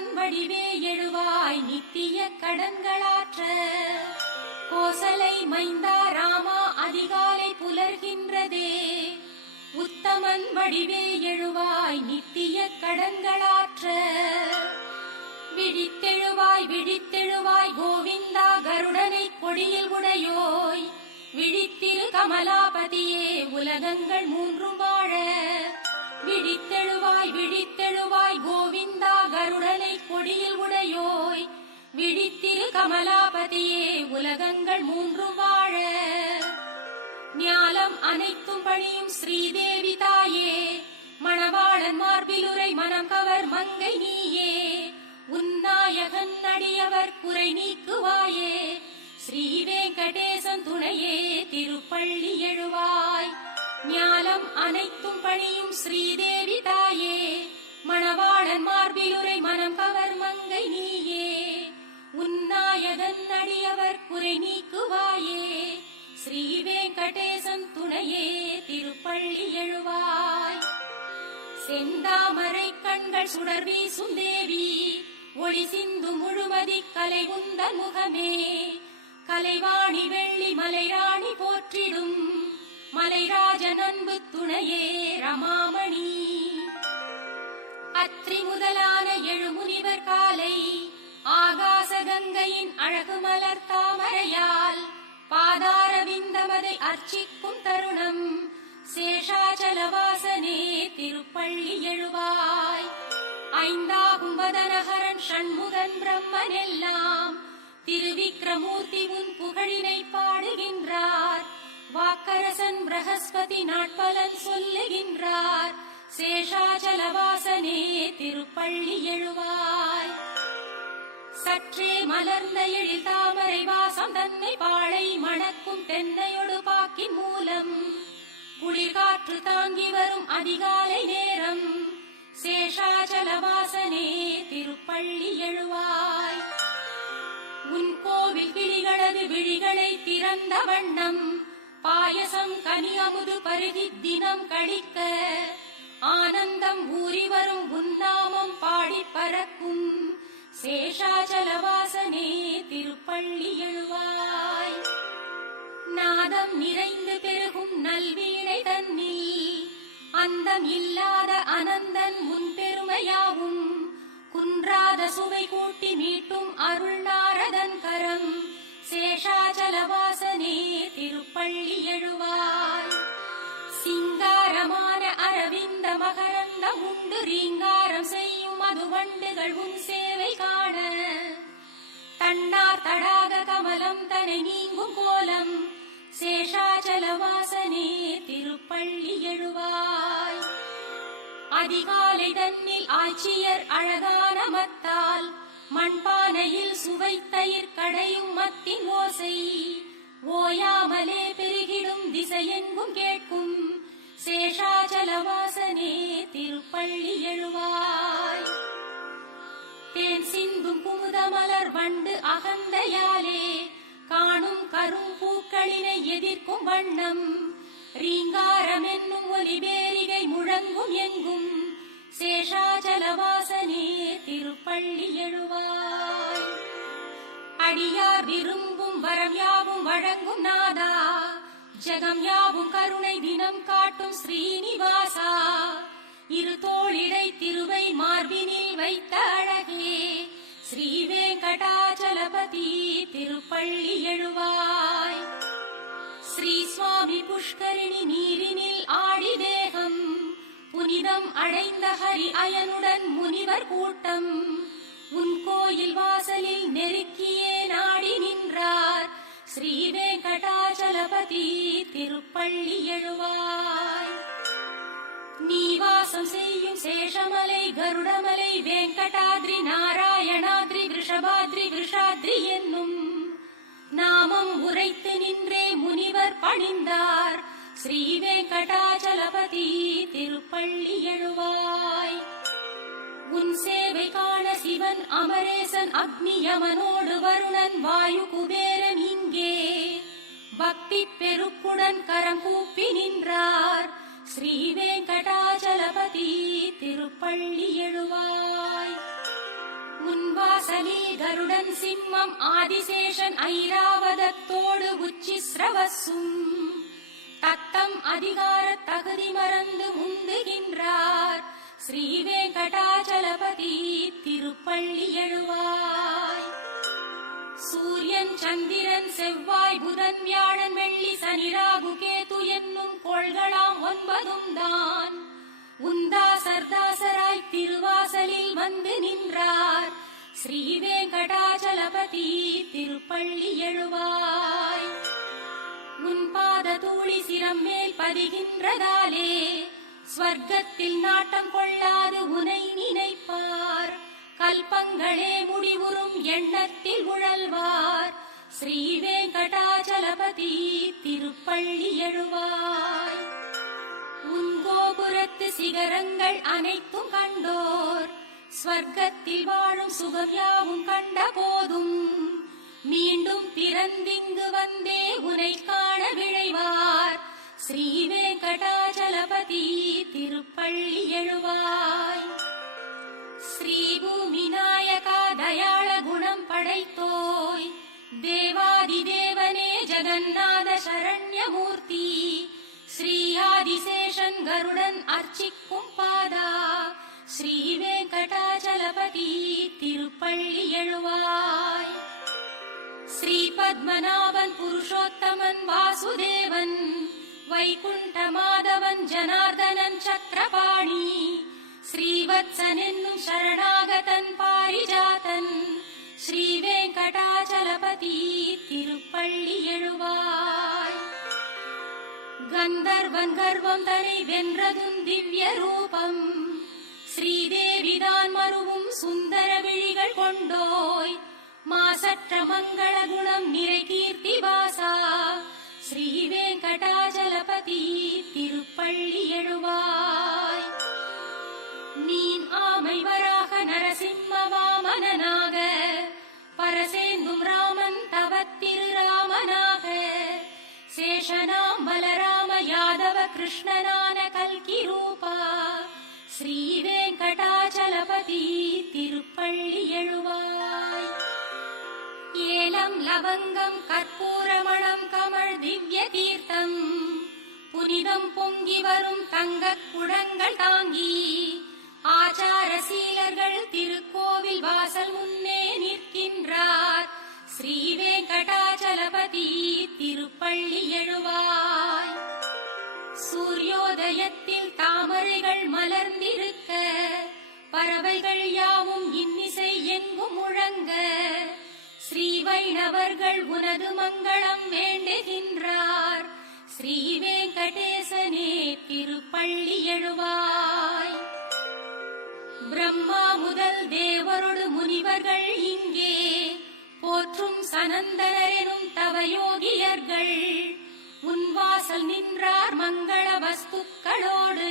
உத்தமன் வடிவே எழுவாய் நித்திய கடன்களாற்ற. கோசலை மைந்தா ராமா அதிகாலை புலர்கின்றதே. உத்தமன் வடிவே எழுவாய் நித்திய கடன்களாற்ற. விழித்தெழுவாய் விழித்தெழுவாய் கோவிந்தா கருடனை கொடியில் உடையோய். விழித்திரு கமலாபதியே உலகங்கள் மூன்றும் வாழ. விழித்தெழுவாய் விழித்தெழுவாய் கோவிந்தா கருடன் கொடியில் உடையோய். விழித்திரு கமலாபதியே உலகங்கள் மூன்று வாழ. ஞாலம் அனைத்தும் பணியும் ஸ்ரீதேவி தாயே. மணவாளன் மார்பிலுரை மனம் கவர் மங்கை நீயே. உன்னாயகன் அடியவர் குறை நீக்குவாயே. ஸ்ரீ வெங்கடேசன் துணையே திருப்பள்ளி எழுவாய். ஞாலம் அனைத்தும் பணியும் ஸ்ரீதேவி தாயே. மணவாளன் மார்பிலுரை மனம் கவர் மங்கை நீயே. உன்னாயதன் அடியவர் குறை நீக்குவாயே. ஸ்ரீ வெங்கடேசன் துணையே திருப்பள்ளி எழுவாய். செந்தாமரை கண்கள் சுடர் வீசும் தேவி. ஒளி சிந்து முழுமதி கலை உந்த முகமே. கலைவாணி வெள்ளி மலைராணி போற்றிடும். மலைராஜன் அன்பு துணையே ரமாமணி. அத்ரி முதலான எழுமுனிவர் காலை ஆகாச கங்கையின் அழகு மலர் தாமரையால் பாதார விந்தமதை அர்ச்சிக்கும் தருணம். சேஷாச்சலவாசனே திருப்பள்ளி எழுவாய். ஐந்தாகும் வதனகரன் ஷண்முகன் பிரம்மன் எல்லாம் திருவிக்ரமூர்த்தி உன் புகழினை பாடுகின்றார். வாக்கரசன் பிரகஸ்பதி நாட்பலன் சொல்லுகின்றார். சேஷாச்சலவாசனே திருப்பள்ளி எழுவாய். சற்றே மலர்ந்த எழில் தாமரை வாசம் தன்னை பாழை மணக்கும் தென்னையொடு பாக்கின் மூலம். குளிர்காற்று தாங்கி வரும் அதிகாலை நேரம். சேஷாச்சலவாசனே திருப்பள்ளி எழுவாய். உன் கோவில் கிளிகளது விழிகளை திறந்த வண்ணம். பாயசம் கனி அமுது பருகி தினம் கழிக்க. உலகம் ஊறி வரும் உன்னாமம் பாடி பறக்கும். சேஷாச்சலவாசனே திருப்பள்ளி எழுவாய். நாதம் நிறைந்து பெருகும் நல்வீணை தன்னில். அந்தம் இல்லாத அனந்தன் முன் பெருமையாவும். குன்றாத சுவை கூட்டி மீட்டும் அருள் நாரதன் கரம். சேஷாச்சலவாசனே திருப்பள்ளி எழுவாய். மகரந்தம் உண்டு ரீங்காரம் செய்யும் மதுவண்டுகள் உன் சேவை காண. தன்னார் தடாக கமலம் தனை நீங்கும் கோலம் சேஷாச்சலவாசனே திருப்பள்ளி எழுவாய். அதிகாலை தன்னில் ஆட்சியர் அழகான மத்தால் மண்பானையில் சுவைத்தயிர் கடையும் மத்தின் ஓசை. ஓயாமலே பெருகிடும் திசையெங்கும் கேட்கும் சேஷாச்சலவாசனே திருப்பள்ளி எழுவாய். தேன் சிந்தும் குமுதமலர் வண்டு அகந்தையாலே காணும் கரும் பூக்களினை எதிர்க்கும் வண்ணம். ரீங்காரம் என்னும் ஒலிபேரிகை முழங்கும் எங்கும். சேஷாச்சலவாசனே திருப்பள்ளி எழுவாய். அடியார் விரும்பும் வரம் யாவும் வழங்கும் நாதா. ஜெகம் யாவும் கருணை தினம் காட்டும் ஸ்ரீனிவாசா. இரு தோளிடை திருவை மார்பினில் வைத்த அழகே. ஸ்ரீ வெங்கடாச்சலபதி திருப்பள்ளி எழுவாய். ஸ்ரீ சுவாமி புஷ்கரிணி நீரினில் ஆடி தேகம் புனிதம் அடைந்த ஹரி அயனுடன் முனிவர் கூட்டம். உன் கோயில் வாசலில் நெருக்கியே நாடி நின்றார். ஸ்ரீ வெங்கடாச்சலபதி பள்ளி எழுவாய். நீ வாசம் செய்யும் சேஷமலை கருடமலை வெங்கடாத்ரி நாராயணாத்ரி ரிஷபாத்ரி விஷாத்ரி என்னும் நாமம் உரைத்து நின்றே முனிவர் பணிந்தார். ஸ்ரீ வெங்கடாச்சலபதி திருப்பள்ளி எழுவாய். உன் சேவை காண சிவன் அமரேசன் அக்னி யமனோடு வருணன் வாயு குபேரன் இங்கே. பக்தி பெருக்குடன் கரம் கூப்பி நின்றார். ஸ்ரீ வெங்கடாச்சலபதி திருப்பள்ளி எழுவாய். முன்வாசலில் கருடன் சிம்மம் ஆதிசேஷன் ஐராவதத்தோடு உச்சி சிரவசும். தத்தம் அதிகார தகுதி மறந்து முந்துகின்றார். ஸ்ரீ வெங்கடாச்சலபதி திருப்பள்ளி எழுவாய். சூரியன் சந்திரன் செவ்வாய் புதன் வியாழன் வெள்ளி சனி ராகு கேது என்னும் கோள்களாம் ஒன்பதும் தான். உந்தா சர்தாசராய் திருவாசலில் வந்து நின்றார். ஸ்ரீ வெங்கடாச்சலபதி திருப்பள்ளி எழுவாய். உன் தூளி சிரம் மேல் பதிகின்றதாலே ஸ்வர்க்கத்தில் நாட்டம் கொள்ளாது உனை நினைப்பார். கல்பங்களே முடிவுறும் எண்ணத்தில் உழல்வார். ஸ்ரீ வெங்கடாச்சலபதி திருப்பள்ளி எழுவாய். உன் கோபுரத்து சிகரங்கள் அனைத்தும் கண்டோர். ஸ்வர்க்கத்தில் வாழும் சுகம் யாவும் கண்ட போதும். மீண்டும் பிறந்திங்கு வந்தே உனை காண விழைவார். ஸ்ரீ வெங்கடாச்சலபதி திருப்பள்ளி எழுவாய். श्रीभूमिनायका भूमिनायका पडैतोय् देवादिदेवने जगन्नाथ शरण्य मूर्ति श्री आदिशेषन् गरुडन् अर्चिकुम्पादा श्री वेङ्कटाचलपतिरुपल्लि ए पुरुषोत्तमन् वासुदेवन् वैकुण्ठमाधवन् जनार्दनन् வெங்கடாச்சலபதி திருப்பள்ளி எழுவாய். கந்தர்வன் கர்வம் தனை வென்றதும் திவ்ய ரூபம். ஸ்ரீதேவிதான் மருவும் சுந்தர விழிகள் கொண்டோய். மாசற்ற மங்கள குணம் நிறை கீர்த்தி வாசா. ஸ்ரீ வெங்கடாஜலபதி திருப்பள்ளி எழுவாய். மீன் ஆமை வராக நரசிம்ம வாமனனாக திருராமனாக. சேஷனாம் பலராம யாதவ கிருஷ்ணனான கல்கி ரூபா ஸ்ரீ வெங்கடாச்சலபதி திருப்பள்ளி எழுவாய். ஏலம் லவங்கம் கற்பூரமணம் கமழ் திவ்ய தீர்த்தம் புனிதம் பொங்கி வரும் தங்கக் குடங்கள் தாங்கி. ஆச்சார சீலர்கள் திருக்கோவில் வாசல் முன்னே நிற்கின்றார். ஸ்ரீ வெங்கடாச்சலபதி திருப்பள்ளி எழுவாய். சூரியோதயத்தில் தாமரைகள் மலர்ந்திருக்க பறவைகள் யாவும் இன்னிசை எங்கும் முழங்க ஸ்ரீ வைணவர்கள் உனது மங்களம் வேண்டுகின்றார். ஸ்ரீ வெங்கடேசனே திருப்பள்ளி எழுவாய். பிரம்மா முதல் தேவரோடு முனிவர்கள் இங்கே போற்றும் சனந்தனரெனும் தவயோகியர்கள். உன் வாசல் நின்றார் மங்கள வஸ்துக்களோடு.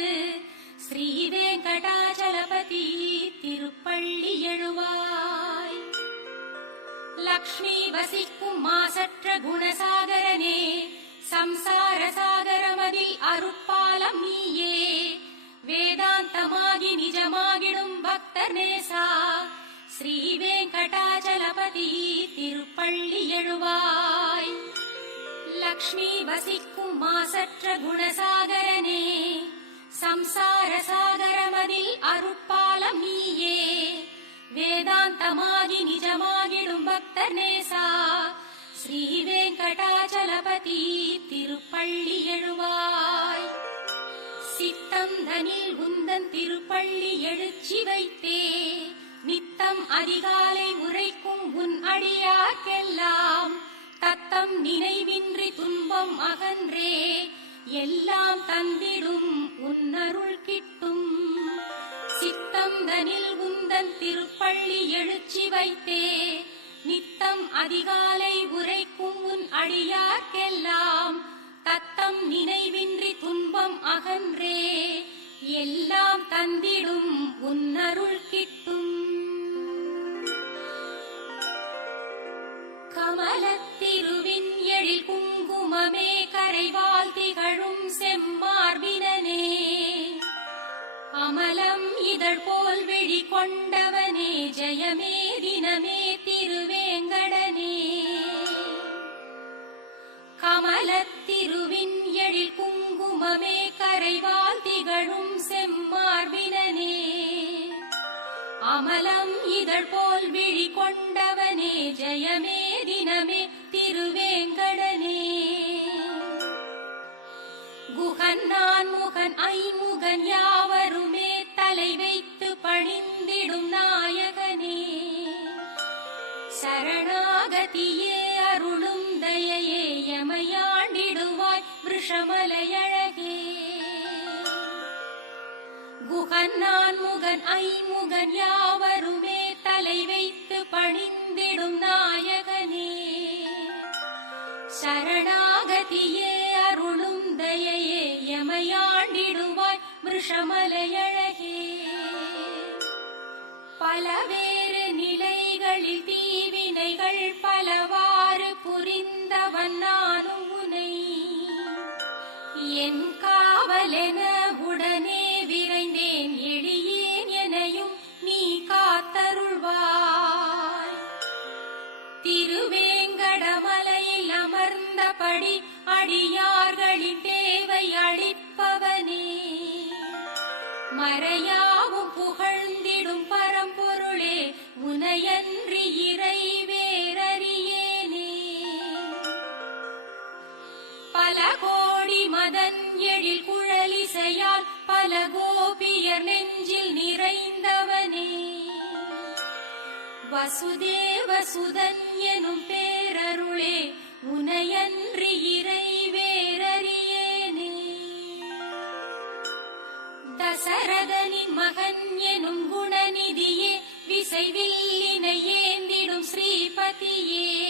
ஸ்ரீ வெங்கடாச்சலபதி திருப்பள்ளி எழுவாய். லக்ஷ்மி வசிக்கும் மாசற்ற குணசாகரனே சம்சார சாகரமதில் அருட்பாலம் நீயே. வேதாந்தமாகி நிஜமாகிடும் பக்தர் நேசா ஸ்ரீ வெங்கடாச்சலபதி திருப்பள்ளி எழுவாய். லக்ஷ்மி வசிக்கும் மாசற்ற குணசாகரனே சம்சார சாகரமதில் அருட்பாலம் நீயே. வேதாந்தமாகி நிஜமாகிடும் பக்தர் நேசா ஸ்ரீ வெங்கடாச்சலபதி திருப்பள்ளி எழுவாய். சித்தந்தனில் உந்தன் திருப்பள்ளி எழுச்சி வைத்தே தத்தம் அதிகாலை உரைக்கும் உன் அடியார்க்கெல்லாம் தத்தம் நினைவின்றி துன்பம் அகன்றே எல்லாம் தந்திடும் உன்னருள் கிட்டும். சித்தம் தனில் உந்தன் திருப்பள்ளி எழுச்சி வைத்தே நித்தம் அதிகாலை உரைக்கும் உன் அடியார்க்கெல்லாம் தத்தம் நினைவின்றி துன்பம் அகன்றே எல்லாம் தந்திடும் உன்னருள் கிட்டும். திருவின் எழில் குங்குமமே கரைவால் திகழும் செம்மார்பினே அமலம் இதழ் போல் விழி கொண்டவனே ஜெயமே தினமே திருவேங்கடனே. கமலத்திருவின் எழில் குங்குமமே கரைவால் திகழும் செம்மார்பினே அமலம் இதழ் போல் விழி கொண்டவனே ஜெயமே தினமே திருவேங்கடனே குகன் நான் முகன் ஐமுகன் யாவருமே தலை வைத்து பணிந்திடும் நாயகனே. சரணாகதியே அருளும் தயையே எமையாண்டிடுவாய் விஷமலையழகே. குகன் நான் முகன் ஐமுகன் யாவருமே தலை வைத்து பணிந்திடும் நாயகனே. சரணாகதியே அருளும் தயையே எமையாண்டிடுவாய் மிருஷமலையழகே. பலவேறு நிலைகளில் தீவினைகள் பலவாறு புரிந்தவன் நானும் உனை. என் காவலென அமர்ந்தபடி அடியார்களின் தேவை அளிப்பவனே. மறையாவும் புகழ்ந்திடும் பரம்பொருளே உனையன்றி இறை வேறறியேனே பல கோடி மதன் எழில் குழலிசையால் பல கோபியர் நெஞ்சில் நிறைந்தவனே. வசுதேவ சுதன் எனும் பேரருளே உனையன்றி இறை வேறறியேனே தசரதனின் மகன் எனும் குணநிதியே விசைவில்லினை ஏந்திடும் ஸ்ரீபதியே.